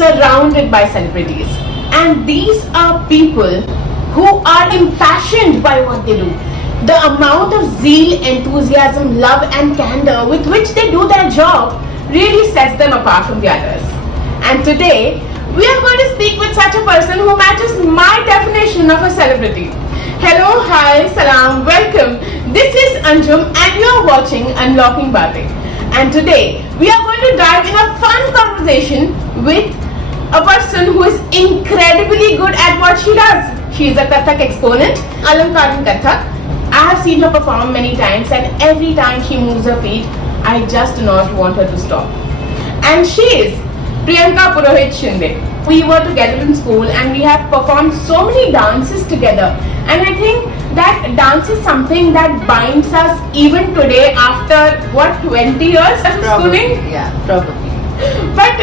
surrounded by celebrities. And these are people who are impassioned by what they do. The amount of zeal, enthusiasm, love and candor with which they do their job really sets them apart from the others. And today, we are going to speak with such a person who matches my definition of a celebrity. Hello, hi, salam, welcome. This is Anjum and you are watching Unlocking Baatein. And today, we are going to dive in a fun conversation with a person who is incredibly good at what she does. She is a Kathak exponent, Alankar in Kathak. I have seen her perform many times and every time she moves her feet, I just do not want her to stop. And she is Priyanka Purohit Shinde. We were together in school and we have performed so many dances together. And I think that dance is something that binds us even today after, 20 years of schooling? Yeah, probably. But,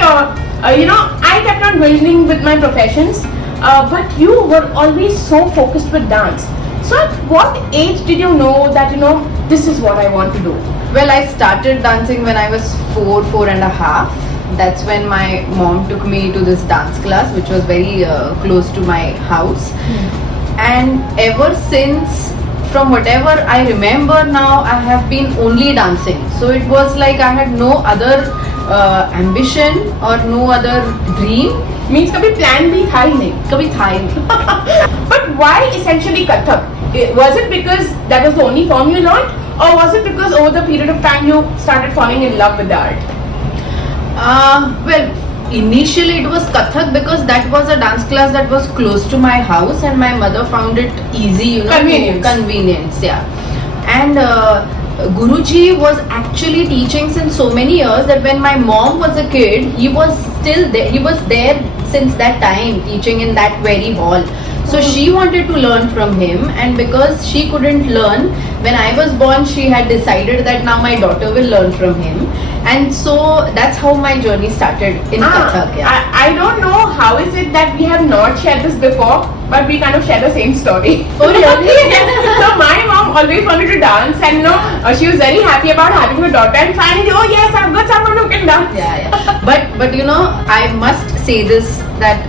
I kept on building with my professions. But you were always so focused with dance. So at what age did you know that, this is what I want to do? Well, I started dancing when I was 4 and a half. That's when my mom took me to this dance class, which was very close to my house. And ever since, from whatever I remember now, I have been only dancing. So it was like I had no other ambition or no other dream. Means kabhi plan bhi tha hi nahi. Kabhi tha hi nahi. But why essentially Kathak? Was it because that was the only form you learned? Or was it because over the period of time you started falling in love with the art? Well, initially it was Kathak because that was a dance class that was close to my house and my mother found it easy, Convenience, yeah. And Guruji was actually teaching since so many years that when my mom was a kid, he was still there. He was there since that time teaching in that very hall. So she wanted to learn from him, and because she couldn't learn, when I was born, she had decided that now my daughter will learn from him. And so that's how my journey started in Kathak. Yeah. I don't know how is it that we have not shared this before, but we kind of share the same story. Oh really? So my mom always wanted to dance, and she was very happy about having a daughter, and finally, oh yes, I've got someone who can dance. Yeah. But I must say this, that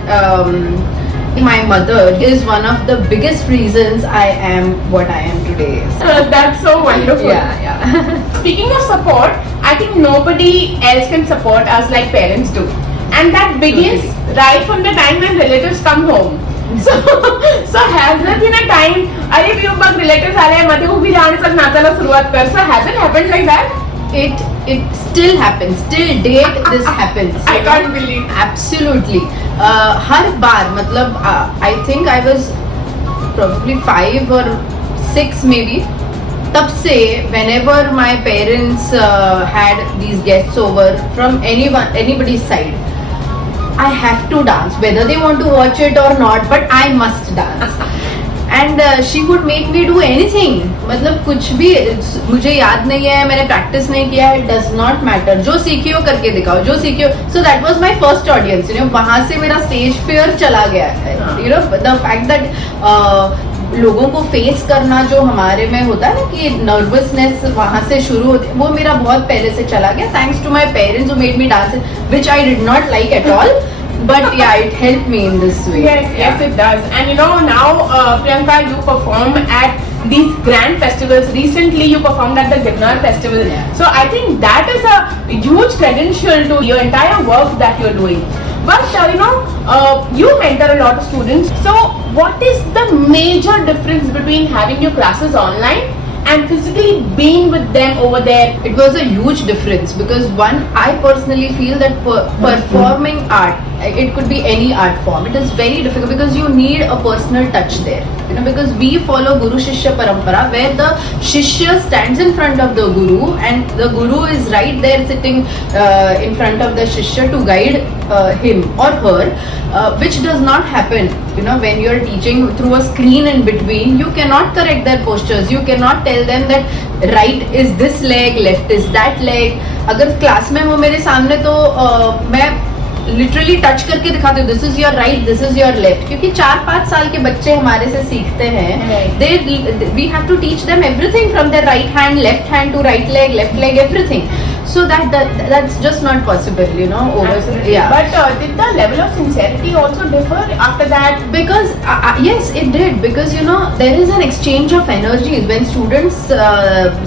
my mother is one of the biggest reasons I am what I am today. That's so wonderful. Yeah. Speaking of support, I think nobody else can support us like parents do. And that begins right from the time when relatives come home. So has there been a time, अरे भी उन relatives आ रहे हैं, मत वो भी जाने तक नाचना शुरुआत कर. So has it happened like that? It still happens. Till date, this happens. I can't believe. Absolutely. हर बार, मतलब I think I was probably 5 or 6 maybe. तब से whenever my parents had these guests over from anybody's side, I have to dance, whether they want to watch it or not, but I must dance. And she would make me do anything. मतलब कुछ भी मुझे याद नहीं है, मैंने practice नहीं किया है, does not matter. जो सीखी हो करके दिखाओ, जो सीखी हो. So that was my first audience. वहाँ से मेरा stage fear चला गया. The fact that लोगों को फेस करना जो हमारे में होता है ना, कि नर्वसनेस वहाँ से शुरू होती है, वो मेरा बहुत पहले से चला गया. Thanks to my parents who made me dance, which I did not like at all. But yeah, it helped me in this way. Yes, it does. And now Priyanka, you perform at these grand festivals. Recently, you performed at the Gidnar festival. Yeah. So I think that is a huge credential to your entire work that you're doing. But you mentor a lot of students. So what is the major difference between having your classes online and physically being with them over there? It was a huge difference because I personally feel that performing art, it could be any art form, it is very difficult because you need a personal touch there. Because we follow Guru Shishya Parampara, where the Shishya stands in front of the Guru and the Guru is right there sitting in front of the Shishya to guide him or her, which does not happen. When you are teaching through a screen in between, you cannot correct their postures, you cannot tell them that right is this leg, left is that leg. अगर class में वो मेरे सामने तो मैं literally touch करके दिखाते हो, this is your right, this is your left, क्योंकि 4-5 साल के बच्चे हमारे से सीखते हैं. We have to teach them everything from their right hand, left hand to right leg, left leg, everything. So that's just not possible, you know. Absolutely. Yeah. But did the level of sincerity also differ after that? Because yes, it did, because you know there is an exchange of energies when students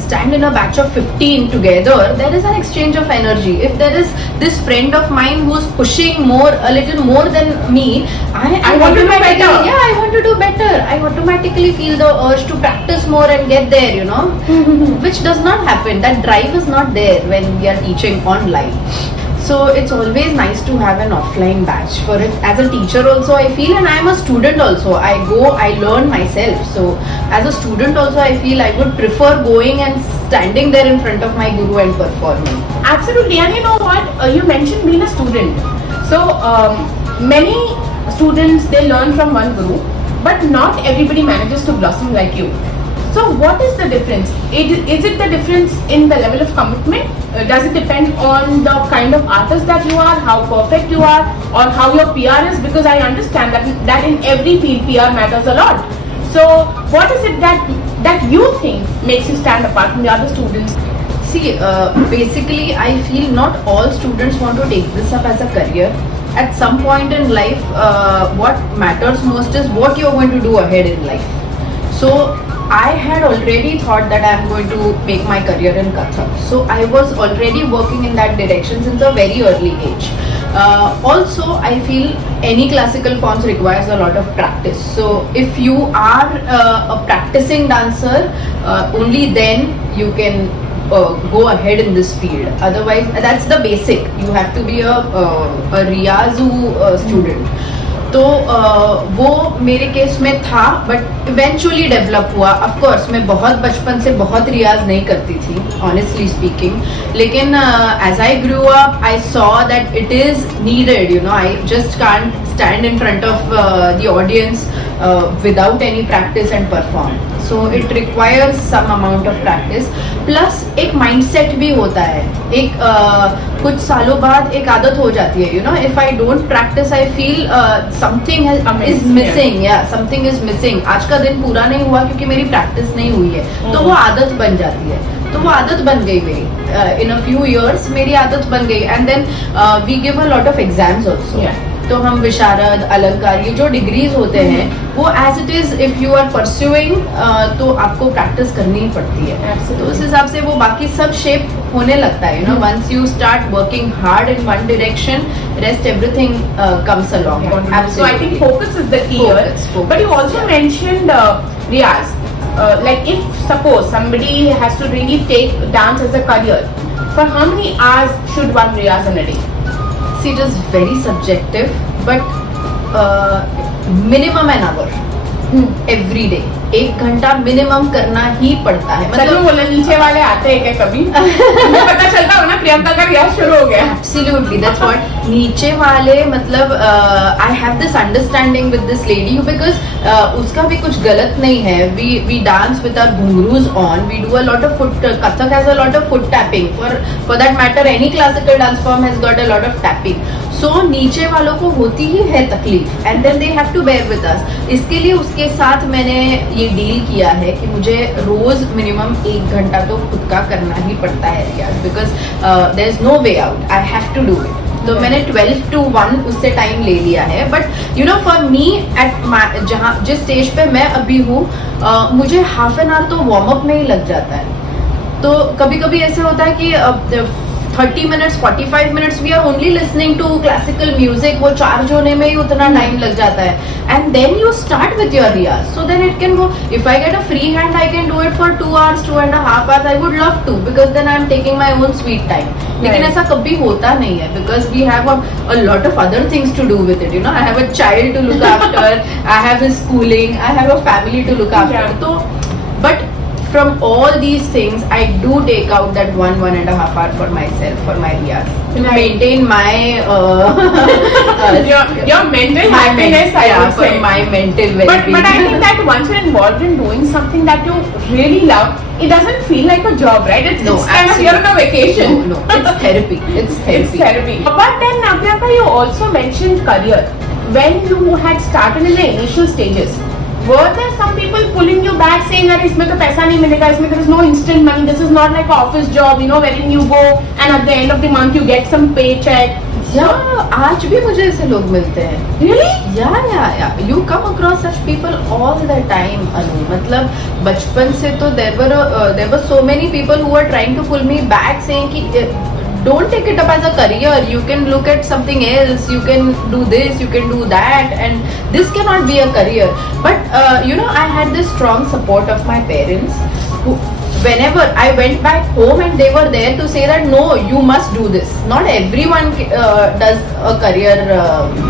stand in a batch of 15 together. There is an exchange of energy. If there is this friend of mine who's pushing a little more than me, I want to do better. Yeah, I want to do better. I automatically feel the urge to practice more and get there, you know. Which does not happen. That drive is not there when we are teaching online. So it's always nice to have an offline batch for it. As a teacher also I feel, and I am a student also, I learn myself. So as a student also I feel I would prefer going and standing there in front of my guru and performing. Absolutely. And you know what, you mentioned being a student. So many students, they learn from one guru, but not everybody manages to blossom like you. So what is the difference? Is it the difference in the level of commitment? Does it depend on the kind of artist that you are, how perfect you are, or how your PR is? Because I understand that in every field PR matters a lot. So what is it that you think makes you stand apart from the other students? See, basically I feel not all students want to take this up as a career. At some point in life, what matters most is what you're going to do ahead in life. So I had already thought that I am going to make my career in Kathak. So I was already working in that direction since a very early age. Also, I feel any classical forms requires a lot of practice. So if you are a practicing dancer, only then you can go ahead in this field. Otherwise, that's the basic. You have to be a Riyazu student. तो वो मेरे case में था, but eventually develop हुआ. Of course मैं बहुत बचपन से बहुत रियाज नहीं करती थी, ऑनेस्टली स्पीकिंग, लेकिन as I grew up I saw that it is needed, you know. I just can't stand in front of the audience without any practice and perform. So it requires some amount of practice. Plus एक mindset भी होता है. एक कुछ सालों बाद एक आदत हो जाती है. You know, if I don't practice, I feel something is missing. Yeah, something is missing. आज का दिन पूरा नहीं हुआ क्योंकि मेरी practice नहीं हुई है. तो वो आदत बन जाती है. तो वो आदत बन गई मेरी. In a few years मेरी आदत बन गई. And then we give a lot of exams also. Yeah. तो हम विशारद, अलंकार, ये जो डिग्रीज होते हैं वो as it is if you are pursuing तो आपको प्रैक्टिस करनी ही पड़ती है. तो उस हिसाब से वो बाकी सब शेप होने लगता है. You know, once you start working hard in one direction, rest everything comes along. So I think focus is the key here. But you also mentioned Riyaz. Like if suppose somebody has to really take dance as a career, for how many hours should one Riyaz in a day? See, it is very subjective, but minimum an hour every day. 1 घंटा minimum करना ही पड़ता है. मतलब बोला नीचे वाले आते हैं क्या कभी? हमें पता चलता हो ना प्रियंका का रियाज शुरू हो गया. Absolutely, that's what. नीचे वाले मतलब I have this understanding with this lady because उसका भी कुछ गलत नहीं है. We dance with our ghungroos on. We do a lot of foot. Kathak has a lot of foot tapping. For that matter, any classical dance form has got a lot of tapping. So नीचे वालों को होती ही है तकलीफ, and then they have to bear with us. इसके लिए उसके साथ मैंने ये डील किया है कि मुझे रोज मिनिमम 1 घंटा तो खुद का करना ही पड़ता है रियाज, because there is no way out. I have to do it. तो मैंने 12 to 1 उससे टाइम ले लिया है. But you know, for me at जहाँ जिस स्टेज पे मैं अभी हूँ, मुझे हाफ एन आवर तो वार्म अप में ही लग जाता है. तो कभी कभी ऐसे होता है कि 30 minutes, 45 minutes we are only listening to classical music. वो चार्ज होने में ही उतना टाइम लग जाता है. And then you start with your riyaz. So then it can go. If I get a free hand, I can do it for 2 hours, 2.5 hours. I would love to, because then I am taking my own sweet time. लेकिन ऐसा कभी होता नहीं है, because we have a lot of other things to do with it. You know, I have a child to look after. I have his schooling. I have a family to look after. So, but from all these things, I do take out that 1.5 hour for myself, for my riyaz, to maintain my your mental happiness. I would say. For my mental well-being. But I think that once you're involved in doing something that you really love, it doesn't feel like a job, right? It's kind of, you're on a vacation. No, it's therapy. It's therapy. It's therapy. But then, Priyanka, you also mentioned career. When you had started in the initial stages, were there some people pulling you back saying अरे इसमें तो पैसा नहीं मिलेगा, इसमें there is no instant money, this is not like office job, you know, wherein you go and at the end of the month you get some paycheck? आज भी मुझे ऐसे लोग मिलते हैं. Really? Yeah. You come across such people all the time, Anu. मतलब बचपन से तो there were so many people who were trying to pull me back, saying कि don't take it up as a career. You can look at something else. You can do this. You can do that. And this cannot be a career. But I had this strong support of my parents. Who, whenever I went back home and they were there to say that no, you must do this. Not everyone does a career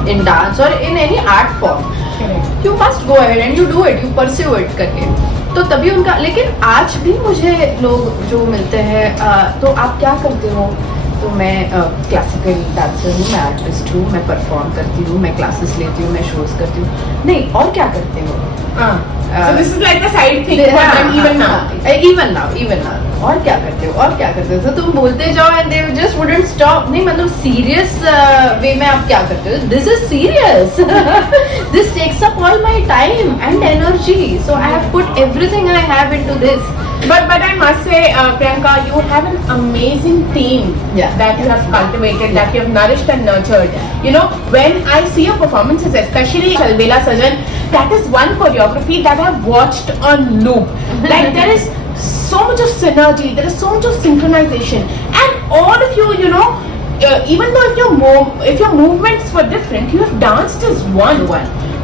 in dance or in any art form. Correct. You must go ahead and you do it. You pursue it करके. तो तभी उनका. लेकिन आज भी मुझे लोग जो मिलते हैं तो आप क्या करते हो? तो मैं क्लासिकल डांसर हूँ, मैं आर्टिस्ट हूँ, मैं परफॉर्म करती हूँ, मैं क्लासेस लेती हूँ, मैं शोज करती हूँ. नहीं, और क्या करते हो? So this is like a side thing for them even now. Even now. और क्या करते हो? और क्या करते हो? तो तुम बोलते जाओ and they just wouldn't stop. नहीं, मतलब सीरियस वे में आप क्या करते हो? This is serious. This takes up all my time and energy. So I have put everything I have into this. But I must say, Priyanka, you have an amazing team that you have cultivated, that you have nourished and nurtured. You know, when I see your performances, especially Shalbela Sajan, that is one choreography that I've watched on loop. Like there is so much of synergy, there is so much of synchronization, and all of you, even though if your movements were different, you have danced as one.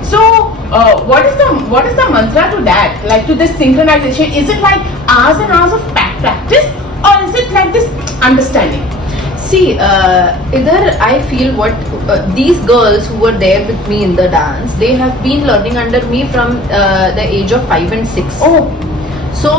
So what is the mantra to that? Like to this synchronization, is it like hours and hours of practice, or is it like this understanding? See, either I feel what these girls who were there with me in the dance, they have been learning under me from the age of 5 and 6. Oh, so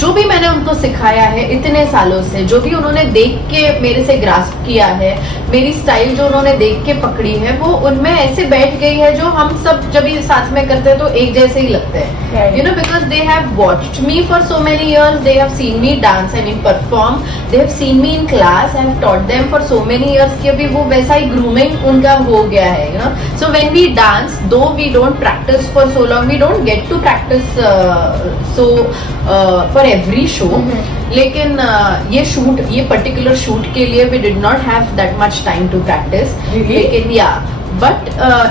जो भी मैंने उनको सिखाया है इतने सालों से, जो भी उन्होंने देख के मेरे से ग्रास्प किया है, मेरी स्टाइल जो उन्होंने देख के पकड़ी है, वो उनमें ऐसे बैठ गई है जो हम सब जब ये साथ में करते हैं तो एक जैसे ही लगते हैं. You know, because they have watched me for so many years, they have seen me dance, I mean perform, they have seen me in class, I have taught them for so many years कि अभी वो वैसा ही grooming उनका हो गया है. You know, so when we dance, though we don't practice for so long, we don't get to practice for every show. लेकिन ये particular shoot के लिए we did not have that much time to practice. लेकिन but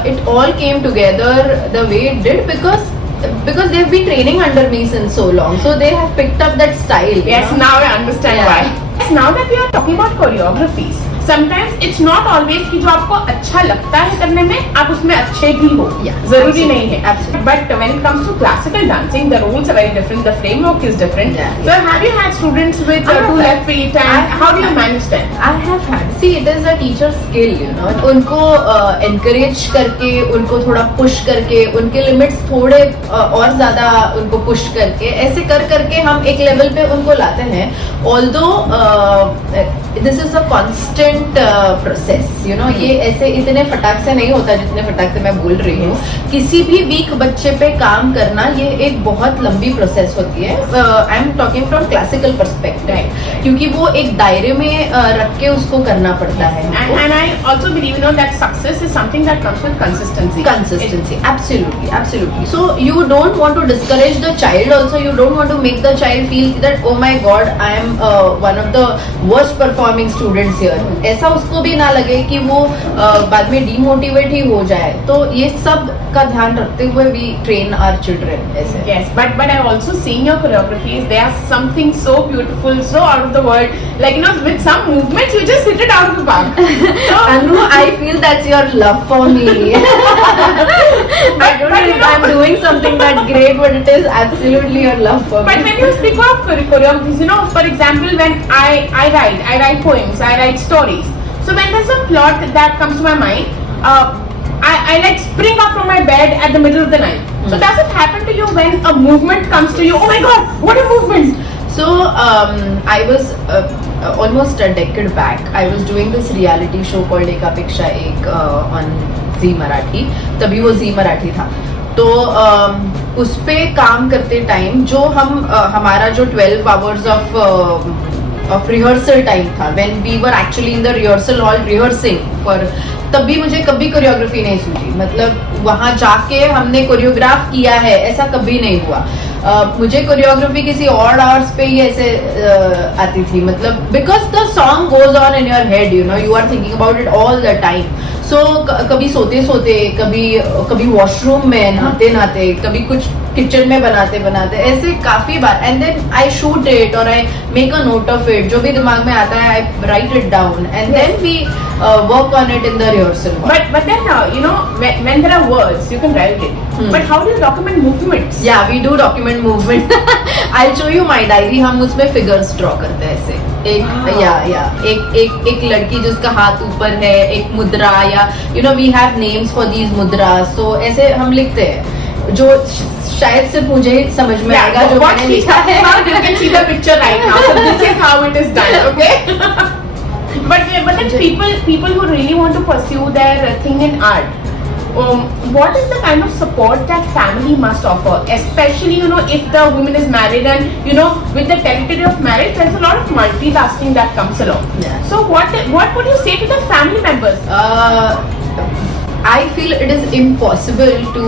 it all came together the way it did because they have been training under me since so long, so they have picked up that style. Yes, now I understand why. Now that we are talking about choreographies, sometimes it's not always कि जो आपको अच्छा लगता है करने में आप उसमें अच्छे भी हो, जरूरी नहीं है. But when it comes to classical dancing, the rules are very different, the framework is different. So have you had students with two left feet, and how do you manage them? I have had. See, it is a teacher's skill, you know. उनको encourage करके, उनको थोड़ा push करके, उनके limits थोड़े और ज़्यादा उनको push करके, ऐसे करके हम एक level पे उनको लाते हैं. Although this is a constant process, you know, ये ऐसे इतने फटाक से नहीं होता जितने फटाक से मैं बोल रही हूँ. किसी भी वीक बच्चे पे काम करना ये एक बहुत लंबी प्रोसेस होती है. I am talking from classical perspective, क्योंकि वो एक दायरे में रख के उसको करना पड़ता है. And I also believe, you know, that success is something that comes with consistency. Absolutely. So you don't want to discourage the child also, you don't want to make the child feel that oh my god, I am one of the worst performing students here. ऐसा उसको भी ना लगे कि वो बाद में demotivate ही हो जाए. तो ये सब का ध्यान रखते हुए we train our children ऐसे. Yes, but I also seen your choreographies. They are something so beautiful, so out of the world. Like, you know, with some movements you just hit it out of the park. So, Anu, I feel that's your love for me. I don't know if I'm doing something that great, but it is absolutely your love for me. But when you speak of choreographies, you know, for example, when I write poems, I write stories. So when there's a plot that comes to my mind, I like spring up from my bed at the middle of the night. So does it happen to you when a movement comes to you? Oh my god, what a movement! So I was almost a decade back, I was doing this reality show called Ekapeksha Ek on Zee Marathi. तभी वो Zee Marathi था. तो उस पे काम करते time जो हमारा जो 12 hours of rehearsal time था, when we were actually in the rehearsal hall rehearsing for तब भी मुझे कभी कोरियोग्राफी नहीं सूझी. मतलब वहां जाके हमने कोरियोग्राफ किया है ऐसा कभी नहीं हुआ. मुझे कोरियोग्राफी किसी और आवर्स पे ही ऐसे आती थी. मतलब because the song goes on in your head, you know, you are thinking about it all the time. So कभी सोते सोते, कभी वॉशरूम में नहाते नहाते, कभी कुछ किचन में बनाते बनाते, ऐसे काफी बार. And then I shoot it और I make a note of it. जो भी दिमाग में आता है I write it down and then we work on it in the rehearsal. But then you know, when there are words you can write it. But how do you document movements? Yeah, we do document movement. I'll show you my diary. हम उसमें figures draw करते हैं ऐसे. एक लड़की जिसका हाथ ऊपर है, एक मुद्रा, या you know we have names for these mudras. So ऐसे हम लिखते हैं जो शायद सिर्फ मुझे ही समझ में आएगा जो मैंने लिखा है. You can see the picture right now. So this is how it is done. Okay. But then people who really want to pursue their thing in art, what is the kind of support that family must offer? Especially, you know, if the woman is married and, you know, with the territory of marriage, there's a lot of multitasking that comes along. Yeah. So what would you say to the family members? I feel it is impossible to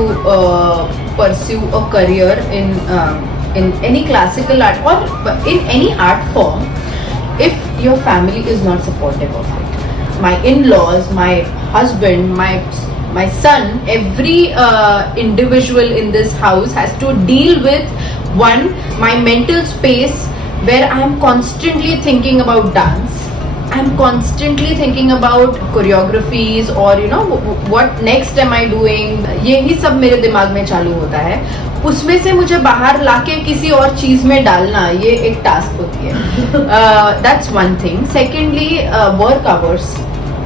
pursue a career in any classical art or in any art form if your family is not supportive of it. My in-laws, my husband, my son, every individual in this house has to deal with my mental space where I am constantly thinking about dance. I'm constantly thinking about choreographies or you know what next am I doing. यही सब मेरे दिमाग में चालू होता है. उसमें से मुझे बाहर लाके किसी और चीज में डालना ये एक टास्क होती है. That's one thing. Secondly, work hours.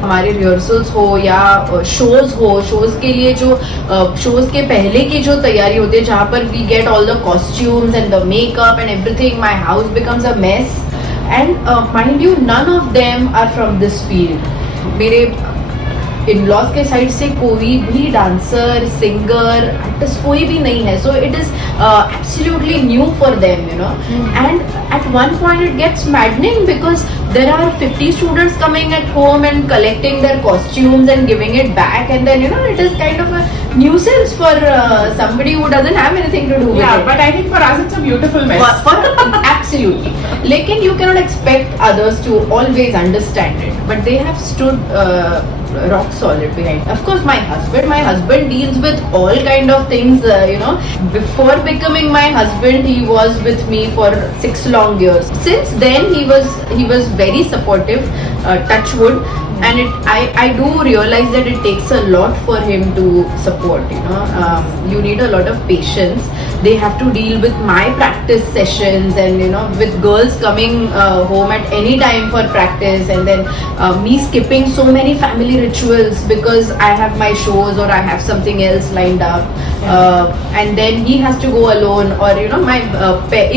हमारे रिहर्सल्स हो या शोज हो, शोज के लिए जो शोज के पहले की जो तैयारी होती है जहाँ पर we get all the costumes and the makeup and everything, my house becomes a mess. And mind you none of them are from this field. मेरे इन-लॉज के साइड से कोई भी डांसर, सिंगर, आर्टिस्ट कोई भी नहीं है. So it is absolutely new for them, you know. And at one point it gets maddening because there are 50 students coming at home and collecting their costumes and giving it back, and then you know it is kind of a nuisance for somebody who doesn't have anything to do with it. Yeah, but I think for us it's a beautiful mess. For absolutely. Lekin you cannot expect others to always understand it, but they have stood rock solid behind. Of course, my husband deals with all kind of things. You know, before becoming my husband, he was with me for 6 long years. Since then, he was very supportive. Touch wood. And I do realize that it takes a lot for him to support, you know. You need a lot of patience. They have to deal with my practice sessions and you know with girls coming home at any time for practice, and then me skipping so many family rituals because I have my shows or I have something else lined up. And then he has to go alone, or you know my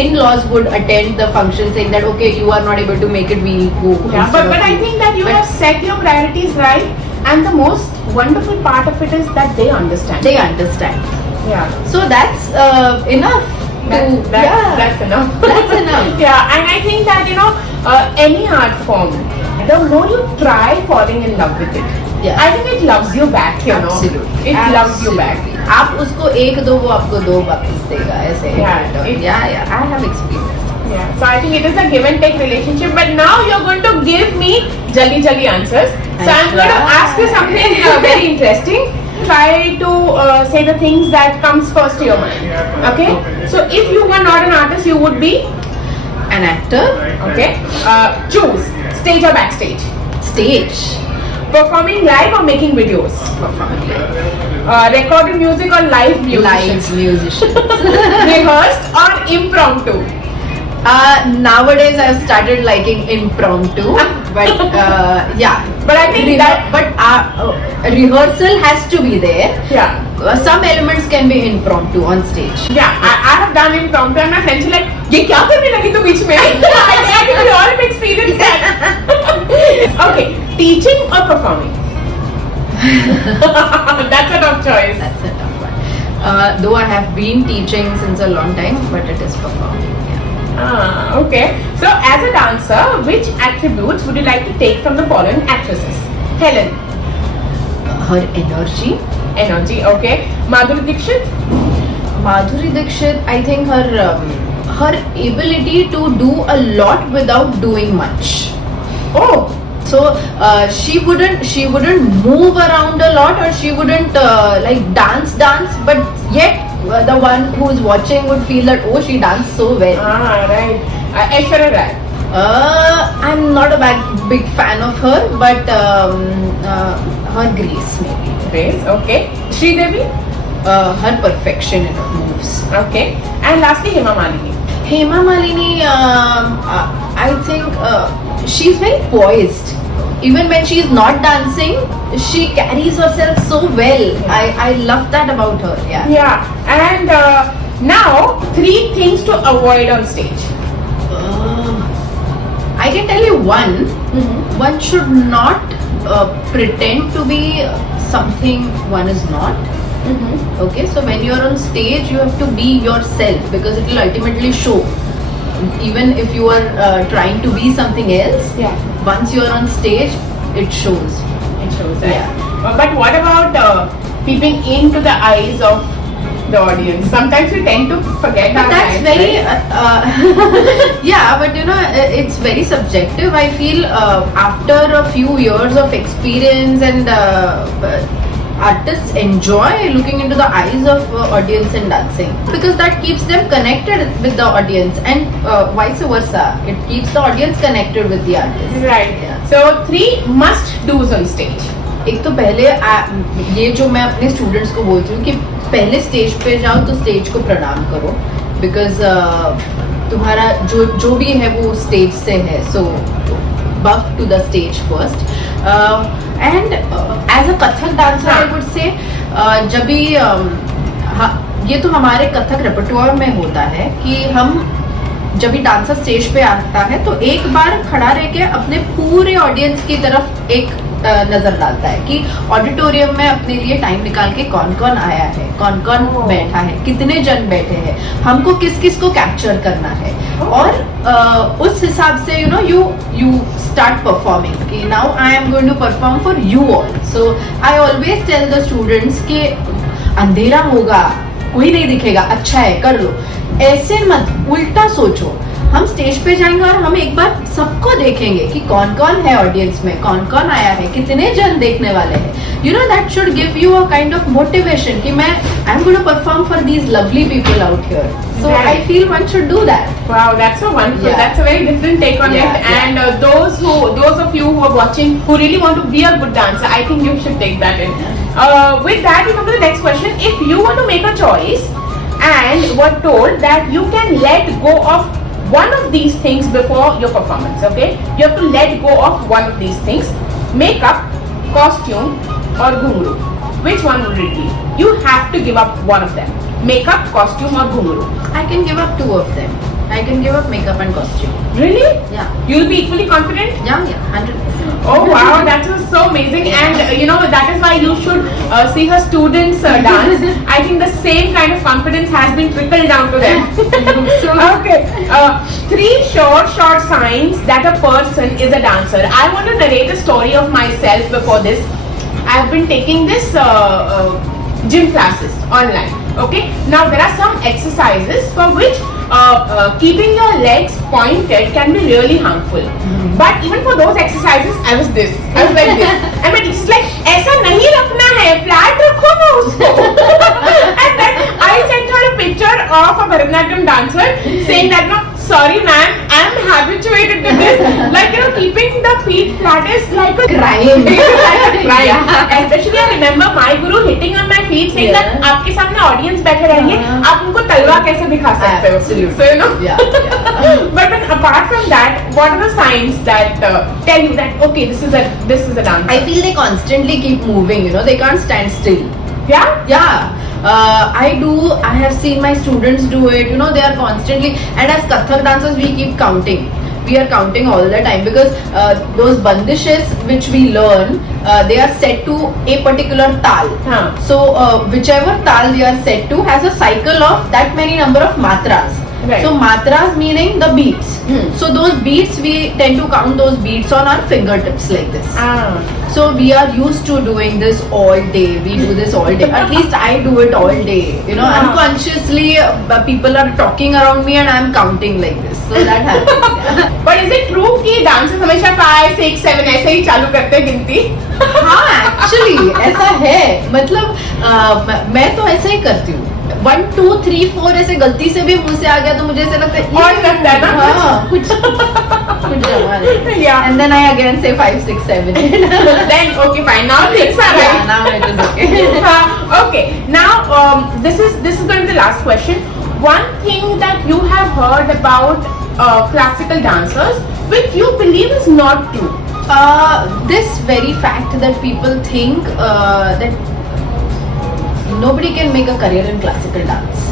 in-laws would attend the function saying that okay, you are not able to make it, we'll go. Yeah, but I think that you have set your priorities right, and the most wonderful part of it is that they understand. They understand. Yeah. So that's enough. That's enough. That's enough. Yeah, and I think that you know any art form, the more you try falling in love with it, Yeah. I think it loves you back. You Absolutely. know, it loves you back. आप उसको एक दो, वो आपको दो वापस देगा ऐसे. Yeah, I have experienced. Yeah, so I think it is a give and take relationship. But now you're going to give me jalli answers. So I'm going to ask you something very interesting. Try to say the things that comes first to your mind. Okay? So if you were not an artist, you would be An actor. okay. Choose stage or backstage. Stage. Performing live or making videos. Performing live. Recorded music or live musician. Live musician. Rehearsed or impromptu. Nowadays I've started liking impromptu, but yeah. But I think rehearsal has to be there. Yeah. Some elements can be impromptu on stage. Yeah, I have done impromptu and my friends were like, "ये क्या करने लगी तू बीच में?" I think we all have experienced that. Okay, teaching or performing? That's a tough choice. That's a tough one. Though I have been teaching since a long time, but it is performing. Yeah. Okay. So, as a dancer, which attributes would you like to take from the following actresses? Helen. her energy. Energy, okay. Madhuri Dixit? Madhuri Dixit, I think her ability to do a lot without doing much. Oh, So she wouldn't move around a lot, or she wouldn't like dance, but yet the one who's watching would feel that, oh, she danced so well. right. Aishwarya Rai? I'm not a big fan of her, but her grace maybe. Grace, okay. Sridevi? Her perfection in her moves. Okay. And lastly, Hema Malini. Hema Malini, I think she's very poised. Even when she's not dancing, she carries herself so well. I love that about her. Yeah. Yeah. And now, 3 things to avoid on stage. I can tell you one. One should not pretend to be something one is not. Okay, so when you're on stage, you have to be yourself, because it will ultimately show. Even if you are trying to be something else, once you're on stage, it shows. It shows, right? Yeah. But what about peeping into the eyes of the audience? Sometimes we tend to forget But our that's eyes, very right? yeah, but it's very subjective. I feel after a few years of experience, and artists enjoy looking into the eyes of audience and dancing, because that keeps them connected with the audience, and vice versa, it keeps the audience connected with the artist. Right. Yeah. So 3 must do's on stage. एक तो पहले ये जो मैं अपने students को बोलती हूँ कि पहले स्टेज पे जाओ तो स्टेज को प्रणाम करो, बिकॉज तुम्हारा जो भी है वो स्टेज से है, सो buff to the stage first. And as a Kathak dancer, I would say, जब भी ये तो हमारे कथक रेpertoire में होता है कि हम जब भी डांसर स्टेज पे आता है तो एक बार खड़ा रह के अपने पूरे ऑडियंस की तरफ एक नजर डालता है कि ऑडिटोरियम में अपने लिए टाइम निकाल के कौन कौन आया है, कौन कौन बैठा है, कितने जन बैठे हैं, हमको किस किस को कैप्चर करना है, और उस हिसाब से यू स्टार्ट परफॉर्मिंग कि now I am going to perform for you all. So I always tell the students कि अंधेरा होगा, कोई नहीं दिखेगा, अच्छा है कर लो, ऐसे मत, उल्टा सोचो. हम स्टेज पे जाएंगे और हम एक बार सबको देखेंगे कि कौन कौन है ऑडियंस में, कौन कौन आया है, कितने जन देखने वाले हैं. That should give you a kind of motivation कि मैं I am going to perform for these lovely people out here. So I feel one should do that. Wow, that's so wonderful. Yeah. That's a very different take on Yeah, it. And those of you who are watching who really want to be a good dancer, I think you should take that in. With that, we come to the next question. If you want to make a choice and were told that you can let go of one of these things before your performance, okay? You have to let go of one of these things: makeup, costume, or ghunguru. Which one would it be? You have to give up one of them. Makeup, costume, or ghunguru? I can give up 2 of them. I can give up makeup and costume. Really? Yeah. You'll be equally confident? Yeah, 100%. Oh wow, that was so amazing. And that is why you should see her students dance. I think the same kind of confidence has been trickled down to them. Okay. 3 short signs that a person is a dancer. I want to narrate a story of myself before this. I've been taking this gym classes online. Okay. Now there are some exercises for which keeping your legs pointed can be really harmful. But even for those exercises, I was like this. And my teacher's like, ऐसा नहीं रखना है, flat रखो ना उसको. And then I sent her a picture of a Bharatanatyam dancer saying that, no, sorry ma'am, I'm habituated to this. Like, keeping the feet flat is like a Crime. like a crime. Yeah. Especially I remember my guru hitting on my feet saying that आपके सामने audience बैठे रहेंगे, आप उनको तलवार कैसे दिखा सकते हो? So Yeah. But then apart from that, what are the signs that tell you that okay, this is a dancer? I feel they constantly keep moving. They can't stand still. Yeah. Yeah. I have seen my students do it. They are constantly, and as Kathak dancers, we keep counting. We are counting all the time because those bandishes which we learn, they are set to a particular tal. Huh. So whichever tal they are set to has a cycle of that many number of matras. Right. So matras meaning the beats. So those beats, we tend to count those beats on our fingertips like this. So we are used to doing this all day. We do this all day. At least I do it all day. You know, unconsciously people are talking around me and I'm counting like this. So that happens. But is it true कि dancers हमेशा 5, 6, 7 ऐसे ही चालू करते हैं गिनती? हाँ, actually ऐसा है. मतलब मैं तो ऐसा ही करती हूँ. 1, 2, 3, 4 ऐसे गलती से भी मुंह से आ गया तो मुझे ऐसा लगता है और लगता है ना कुछ जमा है. Yeah. And then I again say 5, 6, 7. Then okay, fine. Now things are right. Yeah, now it is okay. Okay. Now this is going to be the last question. One thing that you have heard about classical dancers, which you believe is not true. This very fact that people think that nobody can make a career in classical dance.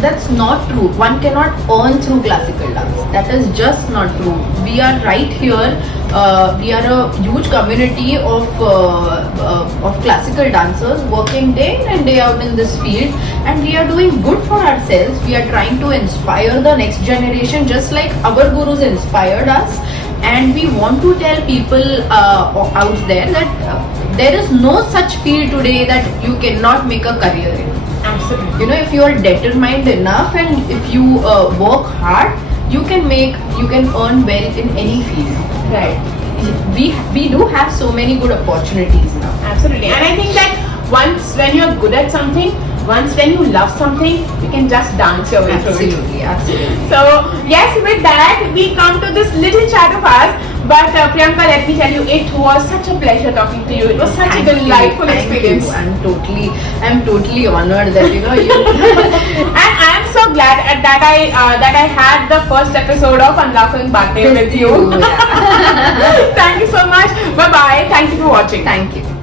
That's not true. One cannot earn through classical dance. That is just not true. We are right here. We are a huge community of classical dancers working day in and day out in this field, and we are doing good for ourselves. We are trying to inspire the next generation, just like our gurus inspired us. And we want to tell people out there that there is no such field today that you cannot make a career in. Absolutely. You know, if you are determined enough and if you work hard, you can earn well in any field. Right. We do have so many good opportunities now. Absolutely. And I think that once when you're good at something, once when you love something, you can just dance your way through it. Absolutely. So yes, with that we come to this little chat of ours. But Priyanka, let me tell you, it was such a pleasure talking to you. It was such a delightful experience. I'm totally honored that you. And I am so glad that I had the first episode of Unlocking Baatein with you. Thank you so much. Bye bye. Thank you for watching. Thank you.